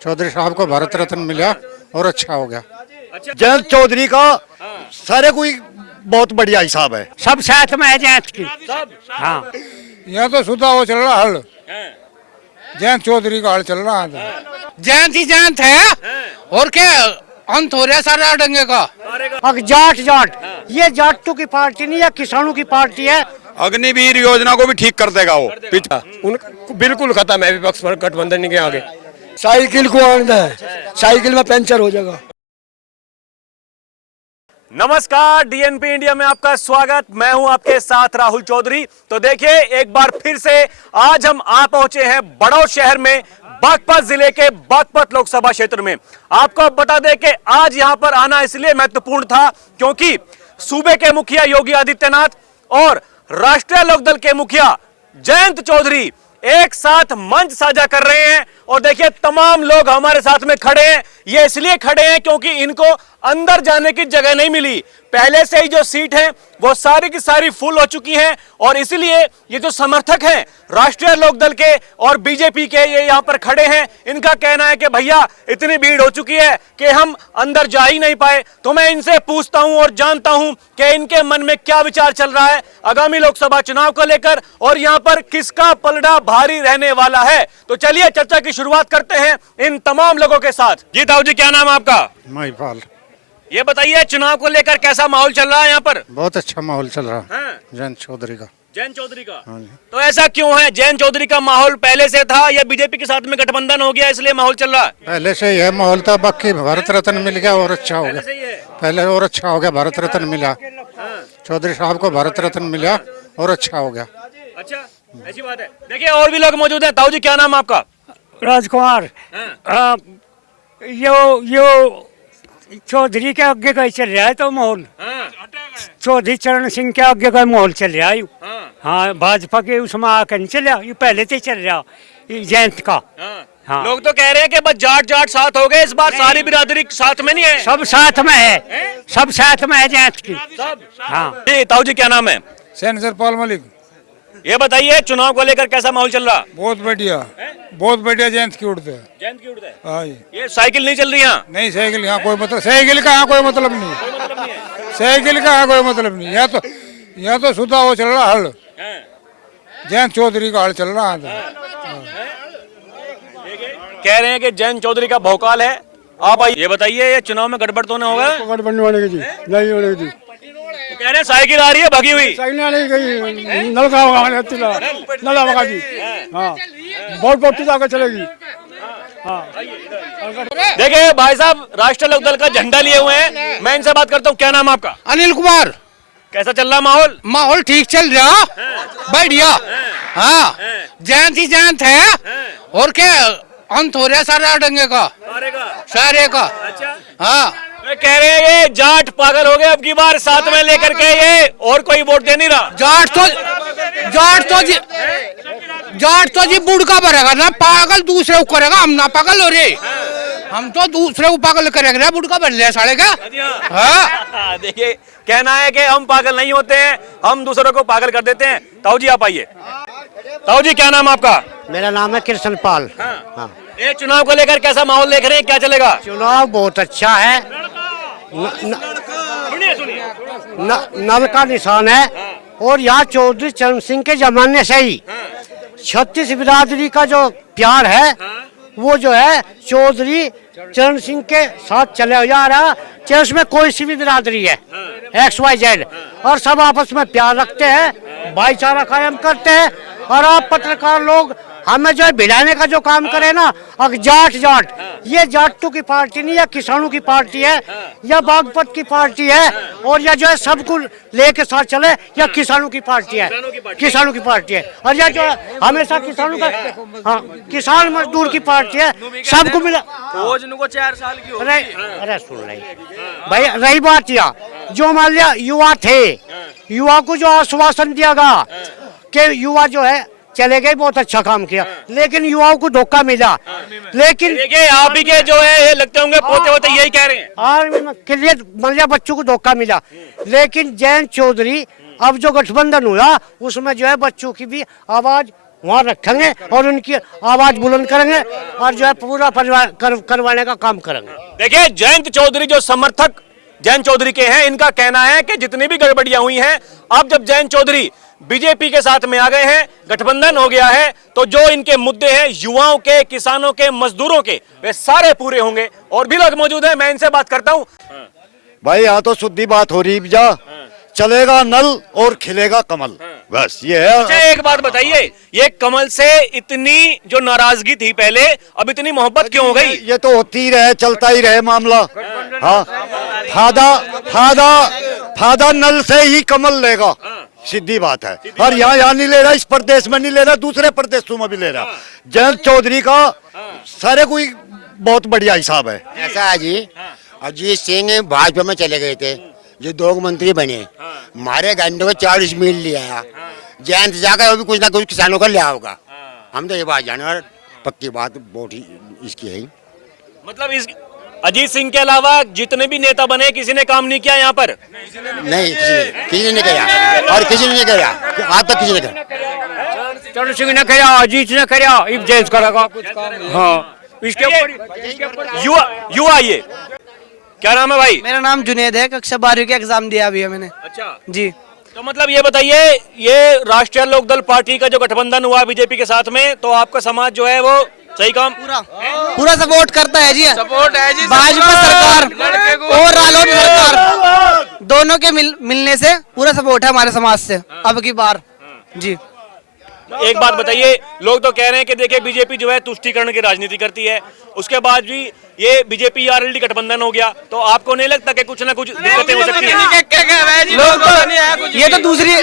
चौधरी साहब को भारत रत्न मिला और अच्छा हो गया। जयंत चौधरी का सारे कोई बहुत बढ़िया हिसाब है। सब साथ में है जयंत की। हाँ, यहाँ तो सुधा वो चल रहा हल, जयंत चौधरी का हल चल रहा है। जयंत ही जयंत है और क्या अंत हो रहा है सारा डंगे का। अब जाट जाट, ये जाटों की पार्टी नहीं, या किसानों की पार्टी है। अग्निवीर योजना को भी ठीक कर देगा वो। बिल्कुल खत्म है विपक्ष पर गठबंधन के आगे। साइकिल को आनंद है, साइकिल में पंचर हो जाएगा। नमस्कार, डीएनपी इंडिया में आपका स्वागत। मैं हूं आपके साथ राहुल चौधरी। तो देखिए, एक बार फिर से आज हम आ पहुंचे हैं बड़ौद शहर में, बागपत जिले के बागपत लोकसभा क्षेत्र में। आपको बता दें कि आज यहां पर आना इसलिए महत्वपूर्ण था क्योंकि सूबे के मुखिया योगी आदित्यनाथ और राष्ट्रीय लोकदल के मुखिया जयंत चौधरी एक साथ मंच साझा कर रहे हैं। और देखिए, तमाम लोग हमारे साथ में खड़े हैं। ये इसलिए खड़े हैं क्योंकि इनको अंदर जाने की जगह नहीं मिली। पहले से ही जो सीट है वो सारी की सारी फुल हो चुकी हैं और इसलिए ये जो समर्थक हैं राष्ट्रीय लोकदल के और बीजेपी के, ये यहाँ पर खड़े हैं। इनका कहना है कि भैया इतनी भीड़ हो चुकी है कि हम अंदर जा ही नहीं पाए। तो मैं इनसे पूछता हूं और जानता हूं कि इनके मन में क्या विचार चल रहा है आगामी लोकसभा चुनाव को लेकर और यहाँ पर किसका पलड़ा भारी रहने वाला है। तो चलिए चर्चा की शुरुआत करते हैं इन तमाम लोगों के साथ। जी ताऊ जी, क्या नाम है आपका? महिपाल। ये बताइए, चुनाव को लेकर कैसा माहौल चल रहा है यहाँ पर? बहुत अच्छा माहौल चल रहा है हाँ? जयंत चौधरी का। जयंत चौधरी का? हाँ जी। तो ऐसा क्यों है? जयंत चौधरी का माहौल पहले से था या बीजेपी के साथ में गठबंधन हो गया इसलिए माहौल चल रहा है? पहले से यह माहौल था, बाकी भारत रत्न मिल गया और अच्छा हो गया। सही है। पहले और अच्छा हो गया, भारत रत्न मिला। चौधरी साहब को भारत रत्न मिला और अच्छा हो गया। अच्छा, ऐसी बात है। देखिए, और भी लोग मौजूद हैं। ताऊ जी, क्या नाम है आपका? राजकुमार। हाँ। यो चौधरी के आगे का ही चल रहा है तो माहौल। हाँ। चौधरी चरण सिंह के आगे का माहौल चल रहा है। हाँ। हाँ, भाजपा के उसमें आकर नहीं चल रहा, ये पहले से चल रहा ये जयंत का। हाँ। लोग तो कह रहे हैं कि बस जाट जाट साथ हो गए, इस बार सारी बिरादरी साथ में नहीं है। सब साथ में है, सब साथ में है जयंत की। हाँ। जी ताऊ जी, क्या नाम है? सेंसर पाल मलिक। ये बताइए, चुनाव को लेकर कैसा माहौल चल रहा? बहुत बढ़िया, बहुत बढ़िया। जयंत की उड़ते हैं। जयंत की उड़ता है। हाँ जी। ये साइकिल नहीं चल रही यहाँ? नहीं, साइकिल यहाँ कोई मतलब, साइकिल का यहाँ कोई मतलब नहीं, साइकिल का यहाँ कोई मतलब नहीं। यहाँ तो सुधा वो चल रहा हल, जयंत चौधरी का हल चल रहा है। कह रहे हैं कि जयंत चौधरी का भौकाल है। आप आइए, ये बताइए, ये चुनाव में गड़बड़ तो नहीं होगा? गठबंधन होने की जी नहीं होने की। तो कह रहे हैं साइकिल आ रही है भगी हुई। साइकिल नहीं गई, नलका होगा जी। हाँ, बहुत बहुत आगे चलेगी। देखिए भाई साहब, राष्ट्रीय लोकदल का झंडा लिए हुए हैं। मैं इनसे बात करता हूँ। क्या नाम है आपका? अनिल कुमार। कैसा चल रहा माहौल? माहौल ठीक चल रहा, बढ़िया। हाँ, जयंत ही जयंत है और क्या अंत हो रहा है सारा डंगे का, सारे का। अच्छा। हाँ, कह रहे हैं ये जाट पागल हो गए अब की बार साथ में लेकर के, ये और कोई वोट दे नहीं रहा। जाट तो जी बुढ़का भरेगा ना, पागल दूसरे को करेगा, हम ना पागल हो रहे, हम तो दूसरे को पागल करेगा, बुढ़का भर लिया साले का। हाँ। देखिए, कहना है कि हम पागल नहीं होते हैं, हम दूसरों को पागल कर देते हैं। ताऊ जी, आप आइए। ताऊ जी, क्या नाम आपका? मेरा नाम है कृष्ण पाल। हाँ। ये चुनाव को लेकर कैसा माहौल देख रहे हैं, क्या चलेगा? चुनाव बहुत अच्छा है, नल का निशान है। और यहाँ चौधरी चरण सिंह के जमाने से ही छत्तीस बिरादरी का जो प्यार है वो जो है चौधरी चरण सिंह के साथ चले जा रहा, चाहे उसमें कोई सी भी बिरादरी है, XYZ, और सब आपस में प्यार रखते हैं, भाईचारा कायम करते हैं। और आप पत्रकार लोग हमें जो है भिड़ाने का जो काम करे ना, अब जाट जाट, ये जाटों की पार्टी नहीं, या किसानों की पार्टी है, या बागपत की पार्टी है, और या जो है सबको लेके साथ चले, या किसानों की पार्टी है, किसानों की पार्टी है। और या जो है हमेशा किसानों का, हाँ, किसान मजदूर की पार्टी है, सबको मिला। 4 साल की अरे सुन रही भाई, रही बात या जो मान लिया युवा थे, युवा को जो आश्वासन दिया गया कि युवा जो है चले गए, बहुत अच्छा काम किया, लेकिन युवाओं को धोखा मिला। लेकिन देखिए, आप ही के जो है ये लगते होंगे पोते होते यही कह रहे हैं, आर्मी के लिए मतलब बच्चों को धोखा मिला। लेकिन जयंत चौधरी अब जो गठबंधन हुआ उसमें जो है बच्चों की भी आवाज वहाँ रखेंगे और उनकी आवाज बुलंद करेंगे और जो है पूरा करवाने का काम करेंगे। देखिए जयंत चौधरी जो समर्थक जयंत चौधरी के हैं, इनका कहना है कि जितनी भी गड़बड़ियां हुई हैं, अब जब जयंत चौधरी बीजेपी के साथ में आ गए हैं, गठबंधन हो गया है, तो जो इनके मुद्दे हैं युवाओं के, किसानों के, मजदूरों के, वे सारे पूरे होंगे। और भी लोग मौजूद हैं, मैं इनसे बात करता हूं। भाई यहाँ तो शुद्धि बात हो रही जा, चलेगा नल और खिलेगा कमल, बस ये है। अच्छा एक बात बताइए, ये कमल से इतनी जो नाराजगी थी पहले, अब इतनी मोहब्बत क्यों हो गई? ये तो होती ही रहे, चलता ही रहे मामला। हाँ, फायदा नल से ही कमल लेगा, सीधी बात है। और यहाँ नहीं ले रहा, इस प्रदेश में नहीं ले रहा, दूसरे प्रदेशों में भी ले रहा। जयंत चौधरी का सारे कोई बहुत बढ़िया हिसाब है। ऐसा है जी, अजीत सिंह भाजपा में चले गए थे, जो 2 मंत्री बने, हमारे घंटे को 40 मिल लिया। जयंत जाकर वो भी कुछ ना कुछ किसानों का लिया होगा, हम तो ये बात जाने। और पक्की बात बहुत ही इसकी है। मतलब इस अजीत सिंह के अलावा जितने भी नेता बने, किसी ने काम नहीं किया यहाँ पर? नहीं, किसी ने किया और किसी ने नहीं किया, आज तक किसी ने किया। चरण सिंह ने किया, अजीत ने किया, अब जयंत करेगा कुछ काम। हाँ, इसके ऊपर युवा ये क्या नाम है भाई? मेरा नाम जुनेद है, कक्षा 12वीं का एग्जाम दिया अभी है मैंने। अच्छा जी। तो मतलब ये बताइए, ये राष्ट्रीय लोकदल पार्टी का जो गठबंधन हुआ बीजेपी के साथ में, तो आपका समाज जो है वो सही काम पूरा सपोर्ट करता है जी। सपोर्ट है जी, भाजपा सरकार और रालोद सरकार दोनों के मिलने से पूरा सपोर्ट है हमारे समाज से अब की बार जी। एक बात बताइए, लोग तो कह रहे हैं कि देखिए बीजेपी जो है तुष्टीकरण की राजनीति करती है, उसके बाद भी ये बीजेपी आरएलडी गठबंधन हो गया, तो आपको नहीं लगता कि कुछ ना कुछ दिक्कतें हो सकती हैं? ये तो दूसरी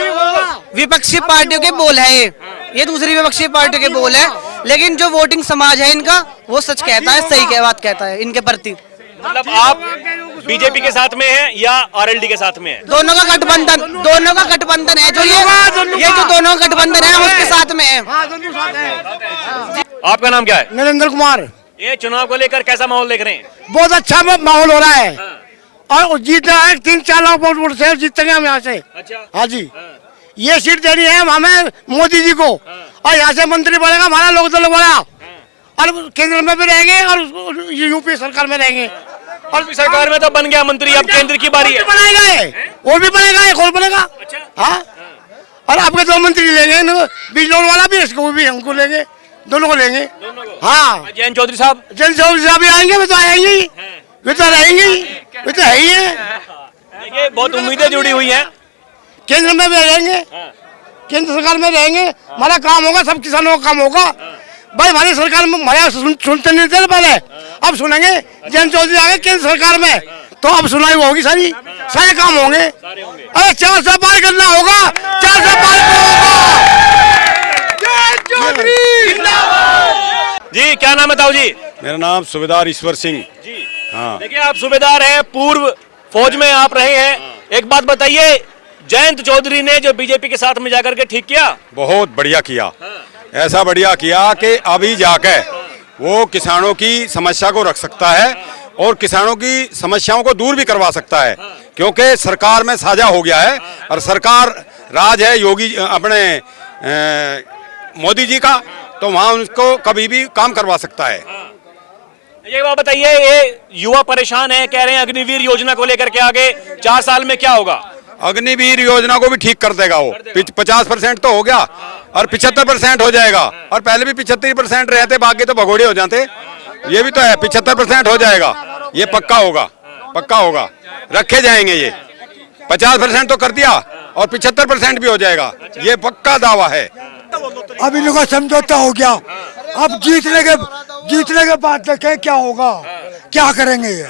विपक्षी पार्टियों के बोल है, ये दूसरी विपक्षी पार्टियों के बोल है, लेकिन जो वोटिंग समाज है इनका वो सच कहता है, सही बात कहता है इनके प्रति। मतलब आप बीजेपी के साथ में हैं या आरएलडी के साथ में हैं? दोनों का गठबंधन है, जो ये जो दोनों गठबंधन है उसके साथ में है। आपका नाम क्या है? नरेंद्र कुमार। ये चुनाव को लेकर कैसा माहौल देख रहे हैं? बहुत अच्छा माहौल हो रहा है और जीतना है, 3-4 लाख वोट से जीतेंगे हम यहाँ से। अच्छा। हाँ जी, ये सीट देनी है हमें मोदी जी को, और यहाँ से मंत्री बनेगा हमारा लोकदल वाला, और केंद्र में भी रहेंगे और यूपी सरकार में रहेंगे। और सरकार में तो बन गया मंत्री, अब केंद्र की बारी है। बनाएगा वो भी बनेगा, एक और बनेगा। हाँ, और आपके 2 मंत्री लेंगे, बिजनौर वाला भी, इसको भी हमको लेंगे, दोनों को लेंगे। हाँ, जयंत चौधरी साहब भी आएंगे, वे तो आएंगे ही, वे तो रहेंगे ही, वे तो है ही है। देखिए बहुत उम्मीदें जुड़ी हुई हैं। केंद्र में भी रहेंगे, केंद्र सरकार में रहेंगे, हमारा काम होगा, सब किसानों का काम होगा। भाई हमारी सरकार में हमारे सुनते नहीं थे पहले, अब सुनेंगे। जयंत चौधरी आ गए केंद्र सरकार में, तो अब सुनाई होगी, सारे काम होंगे। अरे 400 पार करना होगा, 400 पार होगा। जी क्या नाम है ताऊ जी? मेरा नाम सूबेदार ईश्वर सिंह जी। हाँ। देखिए आप सूबेदार हैं, पूर्व फौज में आप रहे हैं, एक बात बताइए, जयंत चौधरी ने जो बीजेपी के साथ में जाकर के ठीक किया? बहुत बढ़िया किया, ऐसा बढ़िया किया कि अभी जाके वो किसानों की समस्या को रख सकता है और किसानों की समस्याओं को दूर भी करवा सकता है, क्योंकि सरकार में साझा हो गया है और सरकार राज है योगी अपने मोदी जी का, तो वहाँ उनको कभी भी काम करवा सकता है। ये बात बताइए, ये युवा परेशान है, कह रहे हैं अग्निवीर योजना को लेकर के आगे 4 साल में क्या होगा? अग्निवीर योजना को भी ठीक कर देगा वो, 50% तो हो गया और 75% हो जाएगा, और पहले भी 75% रहते, बाकी तो भगोड़े हो जाते। ये भी तो है, 75% हो जाएगा, ये पक्का होगा, पक्का होगा, रखे जाएंगे। ये 50% तो कर दिया और 75% भी हो जाएगा, ये पक्का दावा है। अब इनका समझौता हो गया, अब जीतने के बाद देखें क्या होगा, क्या करेंगे ये,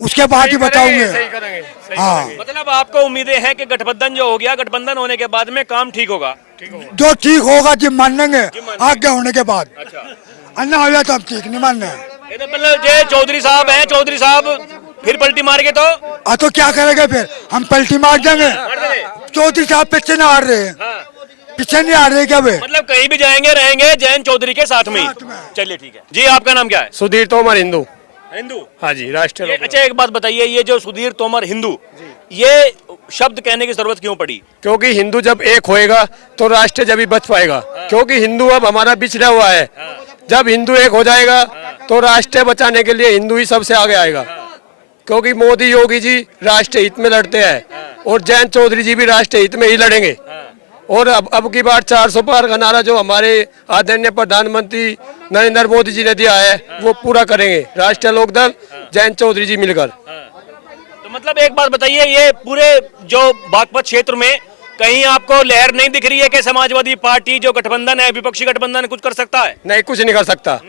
उसके बाद ही बताऊंगे। हाँ, मतलब आपको उम्मीदें हैं कि गठबंधन जो हो गया, गठबंधन होने के बाद में काम ठीक होगा? जो ठीक होगा जी मानेंगे आगे होने के बाद। अन्ना हो जाए तो हम ठीक नहीं मान रहे। ये तो मतलब ये चौधरी साहब हैं, चौधरी साहब फिर पलटी मार के तो क्या करेंगे फिर, हम पलटी मार देंगे। चौधरी साहब पीछे नहीं हार रहे हैं, पीछे नहीं आ रहे क्या वे? मतलब कहीं भी जाएंगे रहेंगे जयंत चौधरी के साथ में। चलिए ठीक है जी। आपका नाम क्या है? सुधीर तोमर, हिंदू। हिंदू? हाँ जी, राष्ट्रीय। अच्छा एक बात बताइए, ये जो सुधीर तोमर हिंदू, ये शब्द कहने की जरूरत क्यों पड़ी? क्योंकि हिंदू जब एक होएगा तो राष्ट्र जब ही बच पाएगा। क्योंकि हिंदू अब हमारा बिछड़ा हुआ है। जब हिंदू एक हो जाएगा तो राष्ट्र बचाने के लिए हिंदू ही सबसे आगे आएगा। क्योंकि मोदी योगी जी राष्ट्र हित में लड़ते हैं और जयंत चौधरी जी भी राष्ट्र हित में ही लड़ेंगे। और अब की बार 400 पार का नारा जो हमारे आदरणीय प्रधानमंत्री नरेंद्र मोदी जी ने दिया है वो पूरा करेंगे राष्ट्रीय लोकदल जयंत चौधरी जी मिलकर। तो मतलब एक बात बताइए, ये पूरे जो बागपत क्षेत्र में कहीं आपको लहर नहीं दिख रही है कि समाजवादी पार्टी जो गठबंधन है, विपक्षी गठबंधन कुछ कर सकता है? नहीं, कुछ नहीं कर सकता।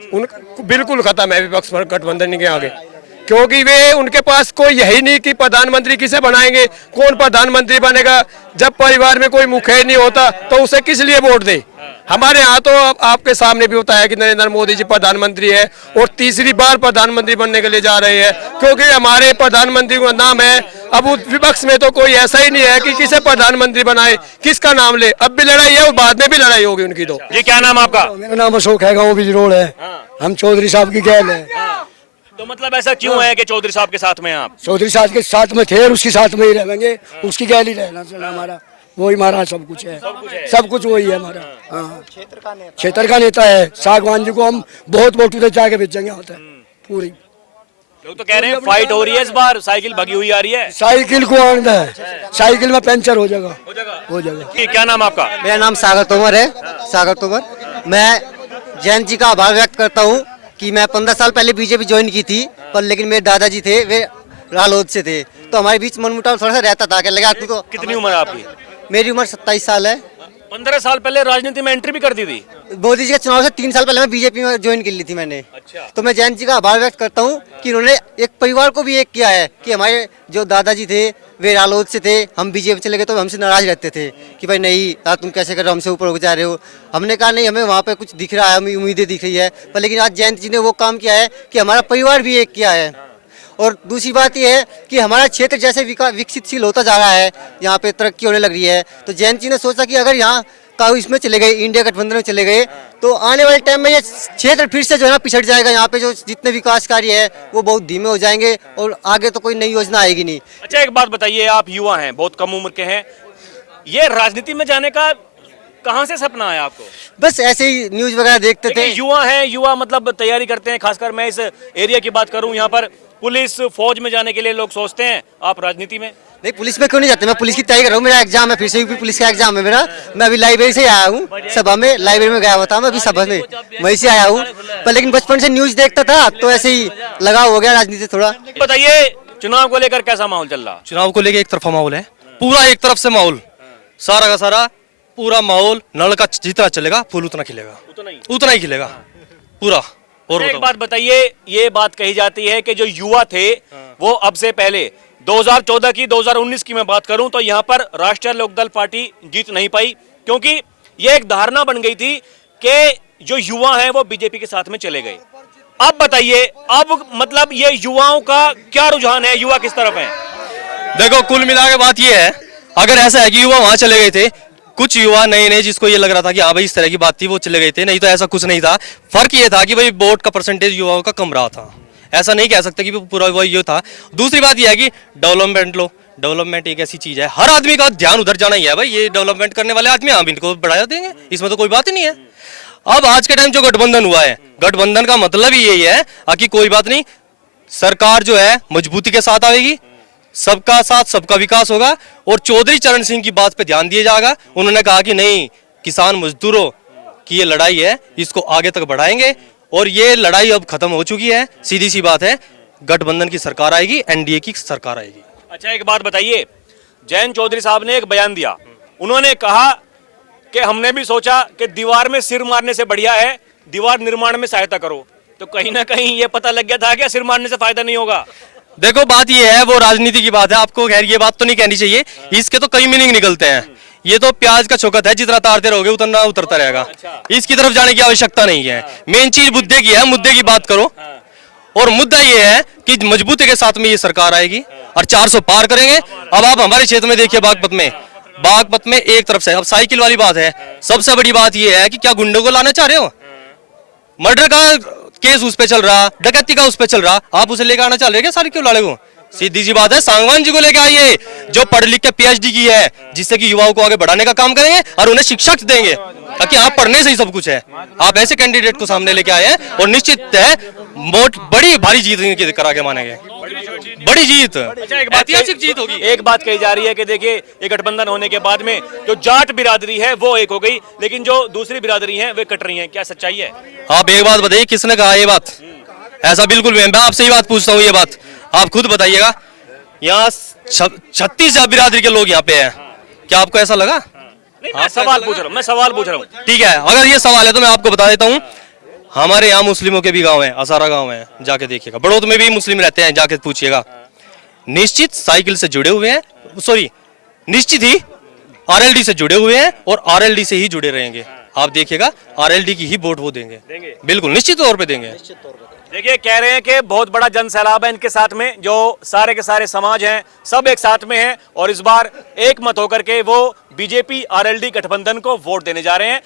बिल्कुल खत्म है विपक्ष गठबंधन के आगे। क्योंकि वे उनके पास कोई यही नहीं कि प्रधानमंत्री किसे बनाएंगे, कौन प्रधानमंत्री बनेगा। जब परिवार में कोई मुखिया नहीं होता तो उसे किस लिए वोट दे। हमारे यहाँ तो आपके सामने भी होता है कि नरेंद्र मोदी जी प्रधानमंत्री है और तीसरी बार प्रधानमंत्री बनने के लिए जा रहे हैं। क्योंकि हमारे प्रधानमंत्री का नाम है। अब विपक्ष में तो कोई ऐसा ही नहीं है कि किसे प्रधानमंत्री बनाए, किसका नाम ले। अब भी लड़ाई है और बाद में भी लड़ाई होगी उनकी। तो जी क्या नाम आपका? मेरा नाम अशोक है, गाँव बिजरोड़ है। हम चौधरी साहब की गैल है। तो मतलब ऐसा क्यों है कि चौधरी साहब के साथ में आप? चौधरी साहब के साथ में थे और उसके साथ में ही रहेंगे, उसकी गैल ही रहना चला हमारा। वही हमारा सब कुछ है, सब कुछ वही है हमारा। हाँ, क्षेत्र का नेता है। सागवान जी को हम बहुत वोट उधर जाके बेचेंगे होता है पूरी। लोग तो कह रहे हैं फाइट हो रही है इस बार, साइकिल भगी हुई आ रही है। साइकिल को आनंद है, साइकिल में पंचर हो जाएगा, हो जाएगा। क्या नाम आपका? मेरा नाम सागर तोमर है। सागर तोमर। मैं जयंत जी का आभार व्यक्त करता हूँ कि मैं 15 साल पहले बीजेपी ज्वाइन की थी, पर लेकिन मेरे दादाजी थे वे रालोद से थे, तो हमारे बीच मनमुटाव थोड़ा सा रहता था। क्या लगा तू तो? कितनी उम्र है आपकी? मेरी उम्र 27 साल है। 15 साल पहले राजनीति में एंट्री भी कर दी थी? मोदी जी के चुनाव से 3 साल पहले मैं बीजेपी में ज्वाइन कर ली थी मैंने। अच्छा। तो मैं जयंत जी का आभार व्यक्त करता हूँ कि उन्होंने एक परिवार को भी एक किया है कि हमारे जो दादाजी थे वे रालोद से थे, हम बीजेपी चले गए तो हमसे नाराज रहते थे कि भाई नहीं यार तुम कैसे कर रहे हो, हमसे ऊपर हो जा रहे हो। हमने कहा नहीं, हमें वहाँ पे कुछ दिख रहा है, हमें उम्मीदें दिख रही है। पर लेकिन आज जयंत जी ने वो काम किया है कि हमारा परिवार भी एक किया है। और दूसरी बात यह है कि हमारा क्षेत्र जैसे विकसितशील होता जा रहा है, यहाँ पे तरक्की होने लग रही है, तो जयंत जी ने सोचा कि अगर यहाँ का इसमें चले गए, इंडिया गठबंधन में चले गए, तो आने वाले टाइम में ये क्षेत्र फिर से जो है ना पिछड़ जाएगा। यहाँ पे जो जितने विकास कार्य है वो बहुत धीमे हो जाएंगे और आगे तो कोई नई योजना आएगी नहीं। अच्छा एक बात बताइए, आप युवा हैं, बहुत कम उम्र के हैं, ये राजनीति में जाने का कहाँ से सपना आया आपको? बस ऐसे ही न्यूज वगैरह देखते थे। युवा हैं, युवा मतलब तैयारी करते हैं, खासकर मैं इस एरिया की बात करूं, यहाँ पर पुलिस फौज में जाने के लिए लोग सोचते हैं, आप राजनीति में? नहीं, पुलिस में क्यों नहीं जाते, मैं पुलिस की तैयारी कर रहा हूँ। मेरा एग्जाम है, फिर से यूपी पुलिस का एग्जाम है मेरा। मैं अभी लाइब्रेरी से आया हूँ, सभा में लाइब्रेरी में गया हुआ था मैं, अभी सभा में वहीं से आया हूँ। पर लेकिन बचपन से न्यूज देखता था तो ऐसे ही लगाव हो गया राजनीति थोड़ा। बताइए चुनाव को लेकर कैसा माहौल चल रहा? चुनाव को लेकर एक तरफा माहौल है, पूरा एक तरफ से माहौल, सारा का सारा पूरा माहौल। नल का जितना चलेगा फूल उतना खिलेगा, उतना ही खिलेगा पूरा। और एक बात बताइए, ये बात कही जाती है कि जो युवा थे वो अब से पहले 2014 की 2019 की मैं बात करूं तो यहाँ पर राष्ट्रीय लोकदल पार्टी जीत नहीं पाई, क्योंकि ये एक धारणा बन गई थी कि जो युवा हैं वो बीजेपी के साथ में चले गए। अब बताइए, अब मतलब ये युवाओं का क्या रुझान है, युवा किस तरफ है? देखो कुल मिला के बात ये है, अगर ऐसा है कि युवा वहां चले गए थे, कुछ युवा नए जिसको ये लग रहा था कि हाँ भाई इस तरह की बात थी वो चले गए थे, नहीं तो ऐसा कुछ नहीं था। फर्क ये था कि भाई वोट का परसेंटेज युवाओं का कम रहा था, ऐसा नहीं कह सकते कि पूरा वो ये था। दूसरी बात ये है कि डेवलपमेंट लो, डेवलपमेंट एक ऐसी चीज है, हर आदमी का ध्यान उधर जाना ही है भाई। ये डेवलपमेंट करने वाले आदमी हम इनको बढ़ाया देंगे, इसमें तो कोई बात ही नहीं है। अब आज के टाइम जो गठबंधन हुआ है, गठबंधन का मतलब ही यही है कि कोई बात नहीं, सरकार जो है मजबूती के साथ आएगी, सबका साथ सबका विकास होगा। और चौधरी चरण सिंह की बात पे ध्यान दिया जाएगा। उन्होंने कहा कि नहीं, किसान मजदूरों की ये लड़ाई है, इसको आगे तक बढ़ाएंगे और ये लड़ाई अब खत्म हो चुकी है। सीधी सी बात है, गठबंधन की सरकार आएगी, एनडीए की सरकार आएगी। अच्छा एक बात बताइए, जयंत चौधरी साहब ने एक बयान दिया, उन्होंने कहा कि हमने भी सोचा कि दीवार में सिर मारने से बढ़िया है दीवार निर्माण में सहायता करो। तो कहीं ना कहीं ये पता लग गया था कि सिर मारने से फायदा नहीं होगा। देखो बात ये है, वो राजनीति की बात है, आपको खैर ये बात तो नहीं कहनी चाहिए, इसके तो कई मीनिंग निकलते हैं। ये तो प्याज का चौकत है, जितना तारते रहोगे उतना उतरता रहेगा, इसकी तरफ जाने की आवश्यकता नहीं है। मेन चीज मुद्दे की है, मुद्दे की बात करो। और मुद्दा ये है कि मजबूती के साथ में ये सरकार आएगी और 400 पार करेंगे। अब आप हमारे क्षेत्र में देखिए, बागपत में एक तरफ से अब साइकिल वाली बात है। सबसे बड़ी बात ये है कि क्या गुंडों को लाना चाह रहे हो? मर्डर का केस उस पे चल रहा, डकैती का उस पे चल रहा, आप उसे लेकर आना चाह रहे क्या? सारी क्यों लड़े हो? सीधी सी बात है, सांगवान जी को लेके आइए जो पढ़ लिख के पीएचडी की है, जिससे कि युवाओं को आगे बढ़ाने का काम करेंगे और उन्हें शिक्षा देंगे, ताकि आप पढ़ने से ही सब कुछ है। आप ऐसे कैंडिडेट को सामने लेके आए हैं और निश्चित है बड़ी भारी जीत करा के मानेंगे, बड़ी जीत, अच्छा, एक बात ऐतिहासिक जीत होगी। एक बात कही जा रही है कि देखिए ये गठबंधन होने के बाद में जो जाट बिरादरी है वो एक हो गई, लेकिन जो दूसरी बिरादरी है वे कट रही हैं, क्या सच्चाई है? आप एक बात बताइए, किसने कहा ये बात? ऐसा बिल्कुल भी, मैं आपसे ही बात पूछता हूँ, ये बात आप खुद बताइएगा। यहाँ 36 बिरादरी के लोग यहाँ पे हैं, क्या आपको ऐसा लगा? मैं सवाल पूछ रहा हूँ। ठीक है, अगर ये सवाल है तो मैं आपको बता देता हूँ, हमारे यहाँ मुस्लिमों के भी गांव हैं, असारा गांव है, जाके देखिएगा। बड़ौद में भी मुस्लिम रहते हैं, जाके पूछिएगा। निश्चित साइकिल से जुड़े हुए हैं, सॉरी निश्चित ही आरएलडी से जुड़े हुए हैं और आरएलडी से ही जुड़े रहेंगे। आप देखिएगा आरएलडी की ही वोट वो देंगे, बिल्कुल निश्चित तौर पे देंगे। देखिए कह रहे हैं कि बहुत बड़ा जन सैलाब है इनके साथ में, जो सारे के सारे समाज हैं सब एक साथ में हैं और इस बार एक मत होकर के वो बीजेपी आरएलडी गठबंधन को वोट देने जा रहे हैं।